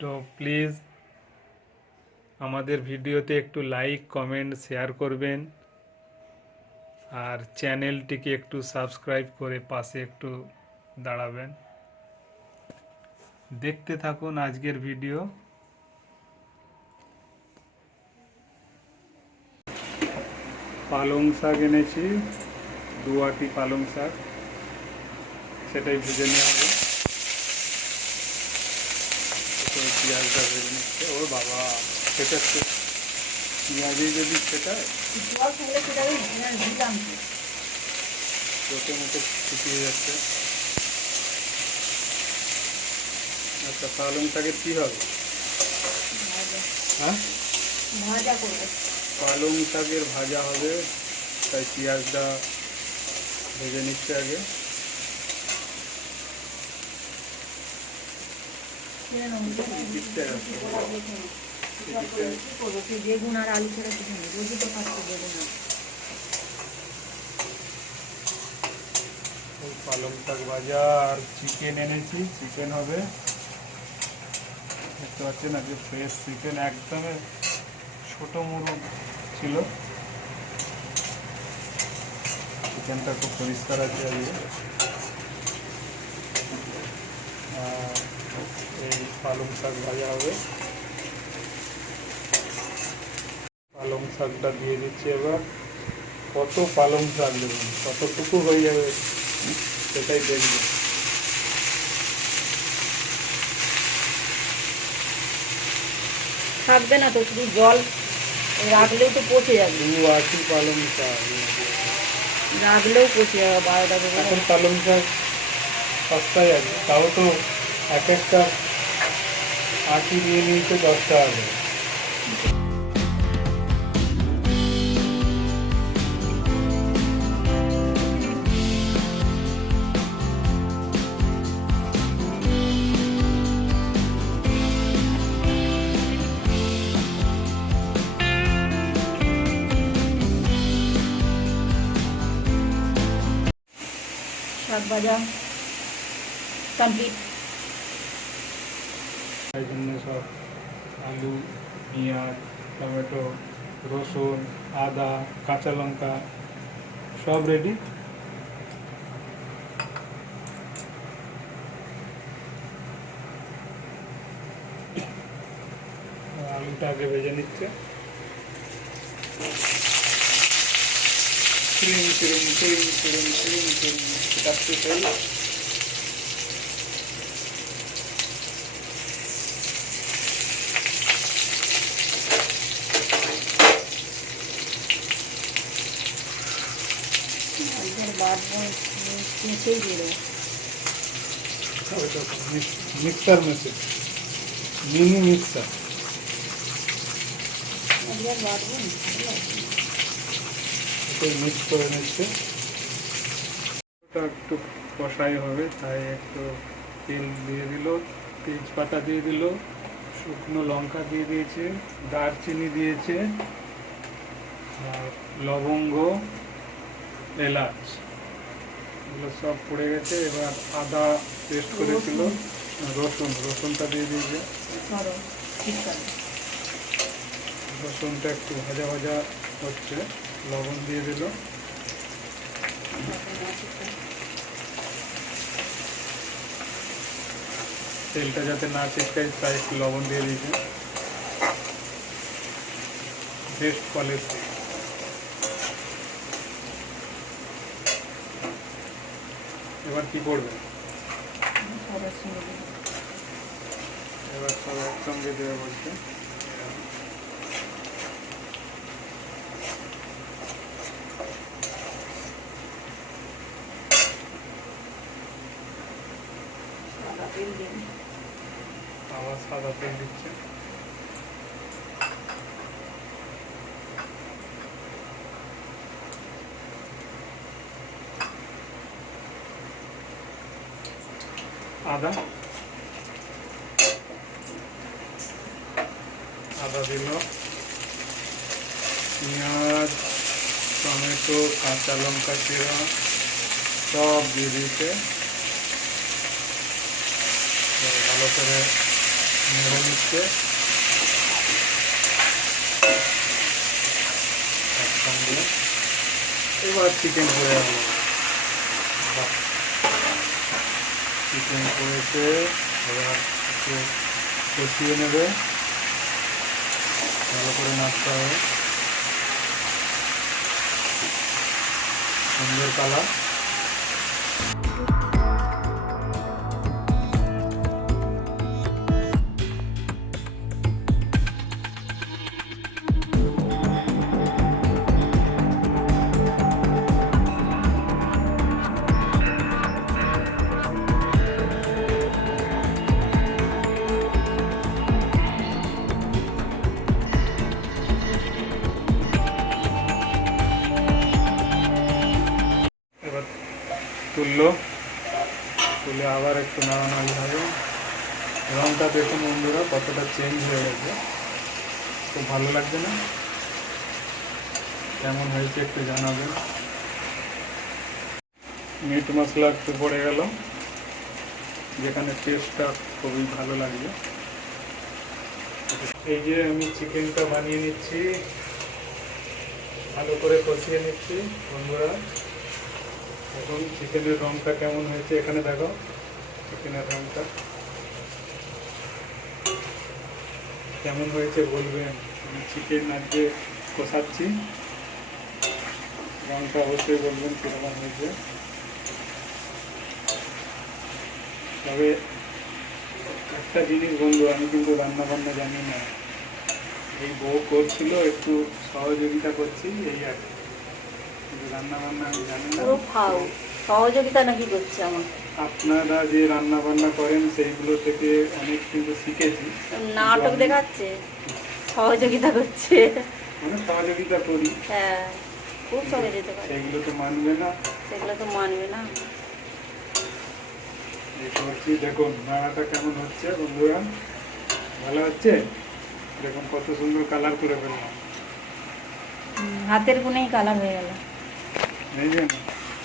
তো প্লিজ আমাদের ভিডিওতে একটু লাইক কমেন্ট শেয়ার করবেন, আর চ্যানেলটিকে একটু সাবস্ক্রাইব করে পাশে একটু দাঁড়াবেন। দেখতে থাকুন আজকের ভিডিও। পালং শাক এনেছি, 2 আটি পালং শাক, সেটাই ভেজে নেওয়া হবে। পেঁয়াজটা ভেজে নিচ্ছে। ও বাবা, সেটা পেঁয়াজে যদি সেটায় চোখে মুখে ফুটিয়ে যাচ্ছে। আচ্ছা, পালং শাকের কী হবে? হ্যাঁ, ভাজা করবো। পালং শাকের ভাজা হবে, তাই পেঁয়াজটা ভেজে নিচ্ছে আগে। বেগুন আর আলু ছেড়ে কিছু নেই, রোজই তো খাচ্ছি বেগুন আর পালং শাক ভাজা আর চিকেন এনেছি, চিকেন হবে। দেখতে পাচ্ছেন আজকে ফ্রেশ চিকেন, একদম ছোট মুরগ ছিল। চিকেনটা খুব পরিষ্কার আছে আজকে। আর এই পালং শাক ভাজা হবে। পালং শাকটা দিয়ে দিচ্ছি এবার। কত পালং শাক দেবেন, কতটুকু হয়ে যাবে সেটাই দেখবেন। থাকবে না তো, শুধু জল রাখলেও তো পচে যাবে। 2 আটি পালং শাক, রাখলেও পচে যাবে 12টা বেজে এখন পালং শাক সস্তায় আছে, তাও তো এক একটা আটি দিয়ে নিয়েছে 10 টাকা করে। শাক ভাজা কমপ্লিট। তাই জন্য সব আলু, পেঁয়াজ, টমেটো, রসুন, আদা, কাঁচা লঙ্কা সব রেডি। আলুটা আগে ভেজে নিচ্ছে। Cream cream cream cream cream cream কাটতে চাই। মিশিয়ে দিয়ে দেবো। Mixer machine, mini mixer. এটাই মিক্স করে নিচ্ছে। ওটা একটু কষাই হবে, তাই একটু তেল দিয়ে দিল, তেজপাতা দিয়ে দিল, শুকনো লঙ্কা দিয়ে দিয়েছে, দারচিনি দিয়েছে, আর লবঙ্গ, এলাচ, এগুলো সব পড়ে গেছে। এবার আদা পেস্ট করেছিল, রসুনটা দিয়ে দিয়েছে। রসুনটা একটু ভাজা ভাজা হচ্ছে, লবণ দিয়ে দিল। তেলটা যাতে না চিটকায় তাই একটু লবণ দিয়ে দিয়েছে। Best quality. এবার কি করবে? এবার সব একসঙ্গে দেওয়া বলছে। আবার সাদা তেল দিচ্ছে। আদা দিল, পেঁয়াজ, টমেটো, কাঁচা লঙ্কা চিরা সব দিয়ে দিয়েছে। ভালো করে নেড়ে নিচ্ছে একসঙ্গে। এবার চিকেন হয়ে গেল। বাহ, চিকেন হয়েছে। এবার একটু কষিয়ে নেবে, ভালো করে নাড়তে হবে। সুন্দর কালার। এবার তুললো, তুলে আবার একটু নাড়ানাড়ি হবে। রঙটা দেখুন বন্ধুরা কতটা চেঞ্জ হয়ে গেছে, খুব ভালো লাগছে না? কেমন হয়েছে একটু জানাবেন। মিট মশলা একটু পড়ে গেল, যেখানে টেস্টটা খুবই ভালো লাগবে। এই যে আমি চিকেনটা বানিয়ে নিচ্ছি, ভালো করে কষিয়ে নিচ্ছি বন্ধুরা। এখন চিকেনের রঙটা কেমন হয়েছে এখানে দেখো, চিকেনের রঙটা কেমন হয়েছে বলবেন। আমি চিকেন আজকে কষাচ্ছি, রঙটা অবশ্যই বলবেন কীরকম হয়েছে। তবে একটা জিনিস বন্ধু, আমি কিন্তু রান্না বান্না জানি না, এই বউ করছিল, একটু সহযোগিতা করছি এই আর কি। কিন্তু রান্না বান্না আমি জানি না। পুরো ফাউ সহযোগিতা নাকি করছে আমার? আপনারা যে রান্না বান্না করেন সেইগুলো থেকে অনেক কিন্তু শিখেছি। নাটক দেখাচ্ছে, সহযোগিতা করছে। মানে সহযোগিতা করি, হ্যাঁ, খুব সহযোগিতা করে। সেইগুলো তো মানবে না। সেগুলো তো মানবে না। এই করছি, দেখুন নাড়াটা কেমন হচ্ছে বন্ধুরা, ভালো হচ্ছে। দেখুন কত সুন্দর কালার করে ফেললাম, হাতের গুনেই কালার হয়ে গেল। বুঝলেন?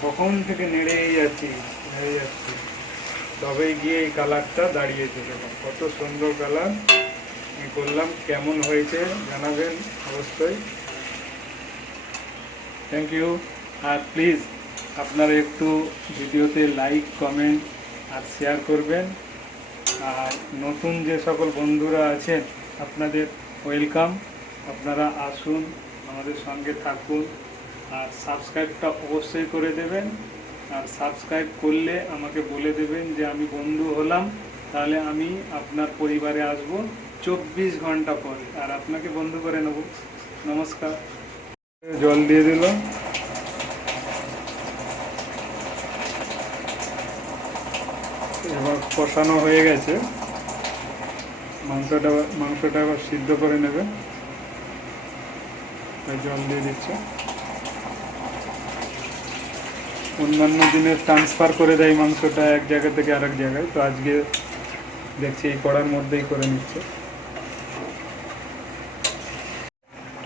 কখন থেকে নেড়েই যাচ্ছি, তবেই গিয়ে এই কালারটা দাঁড়িয়েছে। দেখুন কত সুন্দর কালার আমি করলাম। কেমন হয়েছে জানাবেন অবশ্যই। Thank you. আর প্লিজ আপনারা একটু ভিডিওতে লাইক, কমেন্ট আর শেয়ার করবেন। আর নতুন যে সকল বন্ধুরা আছেন আপনাদের ওয়েলকাম, আপনারা আসুন, আমাদের সঙ্গে থাকুন। আর সাবস্ক্রাইবটা অবশ্যই করে দেবেন। আর সাবস্ক্রাইব করলে আমাকে বলে দেবেন যে আমি বন্ধু হলাম, তাহলে আমি আপনার পরিবারে আসব 24 ঘন্টা পরে, আর আপনাকে বন্ধু করে নেব। নমস্কার। জল দিয়ে দিল। এবার কষানো হয়ে গেছে, মাংসটা আবার সিদ্ধ করে নেবে, তাই জল দিয়ে দিচ্ছে। অন্যান্য দিনে ট্রান্সফার করে দেয় মাংসটা এক জায়গা থেকে আরেক জায়গায়, তো আজকে দেখছি এই কড়ার মধ্যেই করে নিচ্ছে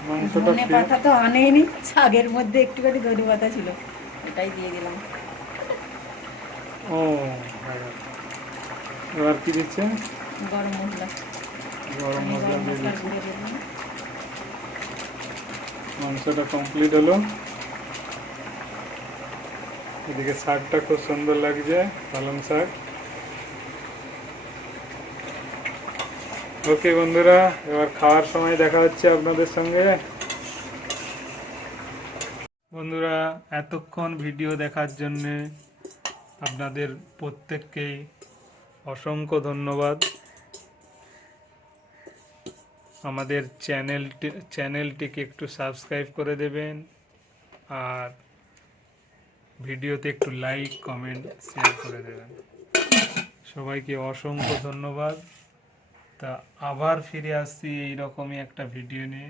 মাংসটা। ধনে পাতা তো আনেনি, শাকের মধ্যে একটুখানি ধনে পাতা ছিল, ওটাই দিয়ে দিলাম। ও এবার কি দিচ্ছে? গরম মশলা। গরম আমি মশলা গরম দিয়ে মশলার দিচ্ছে। গুঁড়ো দিলাম। মাংসটা কমপ্লিট হলো। এদিকে শাকটা খুব সুন্দর লাগছে, পালং শাক। ওকে বন্ধুরা, এবার খাওয়ার সময় দেখা হচ্ছে আপনাদের সঙ্গে। বন্ধুরা, এতক্ষণ ভিডিও দেখার জন্যে আপনাদের প্রত্যেককেই অসংখ্য ধন্যবাদ। আমাদের চ্যানেলটিকে একটু সাবস্ক্রাইব করে দেবেন, আর ভিডিওতে একটু লাইক, কমেন্ট, শেয়ার করে দেবেন। সবাইকে অসংখ্য ধন্যবাদ। তা আবার ফিরে আসছি এইরকমই একটা ভিডিও নিয়ে।